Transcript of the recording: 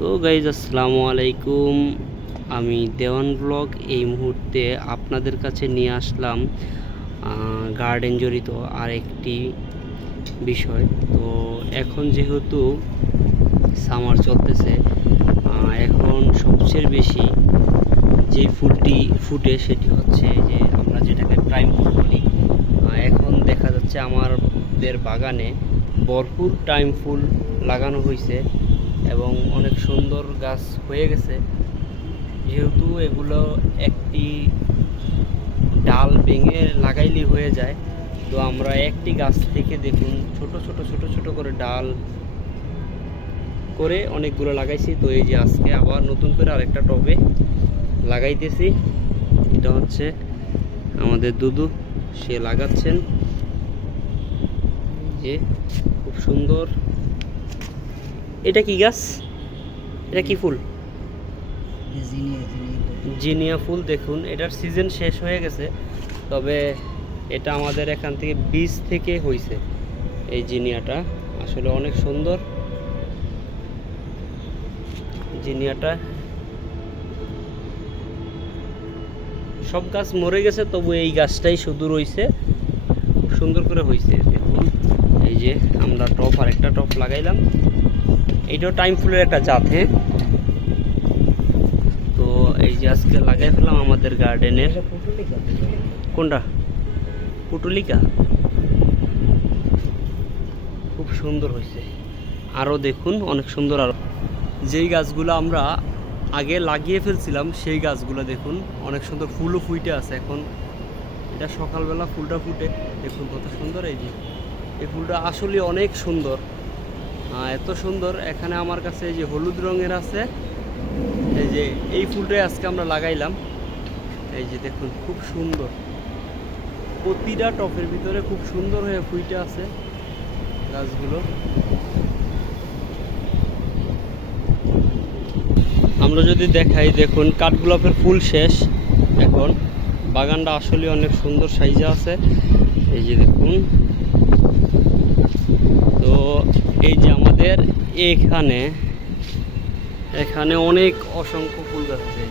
তো গাইজ আসসালামু আলাইকুম, আমি দেওয়ান ব্লগ এই মুহূর্তে আপনাদের কাছে নিয়ে আসলাম গার্ডেন জড়িত আর একটি বিষয়। তো এখন যেহেতু সামার চলতেছে, এখন সবচেয়ে বেশি যে ফুলটি ফুটে সেটি হচ্ছে যে আমরা যেটাকে টাইম ফুল বলি। এখন দেখা যাচ্ছে আমাদের বাগানে ভরপুর টাইম ফুল লাগানো হয়েছে এবং অনেক সুন্দর গাছ হয়ে গেছে। যেহেতু এগুলো একটি ডাল ভেঙে লাগাইলে হয়ে যায়, তো আমরা একটি গাছ থেকে দেখুন ছোট ছোট ছোট ছোট করে ডাল করে অনেকগুলো লাগাইছি। তো এই যে আজকে আবার নতুন করে আরেকটা টবে লাগাইতেছি। এটা হচ্ছে আমাদের দুদু, সে লাগাচ্ছেন। যে খুব সুন্দর। এটা কি গাছ? এটা কি ফুল? জিনিয়া ফুল। দেখুন এটার সিজন শেষ হয়ে গেছে, তবে এটা আমাদের এখান থেকে বীজ থেকে হয়েছে। এই জিনিয়াটা আসলে অনেক সুন্দর। জিনিয়াটা সব গাছ মরে গেছে, তবু এই গাছটাই শুধু রয়েছে, খুব সুন্দর করে হয়েছে। দেখুন এই যে আমরা টপ আর একটা টপ লাগাইলাম। এইটাও টাইম ফুলের একটা জাত। হ্যাঁ, তো এই যে আজকে লাগাই ফেললাম আমাদের গার্ডেনের। কোনটা? পুটুলিকা। খুব সুন্দর হয়েছে। আরও দেখুন অনেক সুন্দর। আরও যেই গাছগুলো আমরা আগে লাগিয়ে ফেলছিলাম সেই গাছগুলো দেখুন অনেক সুন্দর ফুলও ফুটে আছে এখন। এটা সকালবেলা ফুলটা ফুটে, দেখুন কত সুন্দর। এই যে এই ফুলটা আসলে অনেক সুন্দর, এত সুন্দর। এখানে আমার কাছে এই যে হলুদ রঙের আছে, এই যে এই ফুলটাই আজকে আমরা লাগাইলাম। এই যে দেখুন খুব সুন্দর, প্রতিটা টপের ভিতরে খুব সুন্দর হয়ে ফুটে আছে গাছগুলো। আমরা যদি দেখাই, দেখুন কাঠগোলাপের ফুল শেষ, এখন বাগানটা আসলে অনেক সুন্দর সাইজে আছে। এই যে দেখুন। তো এই যে আমাদের এখানে অনেক অসংখ্য ফুল গাছ আছে।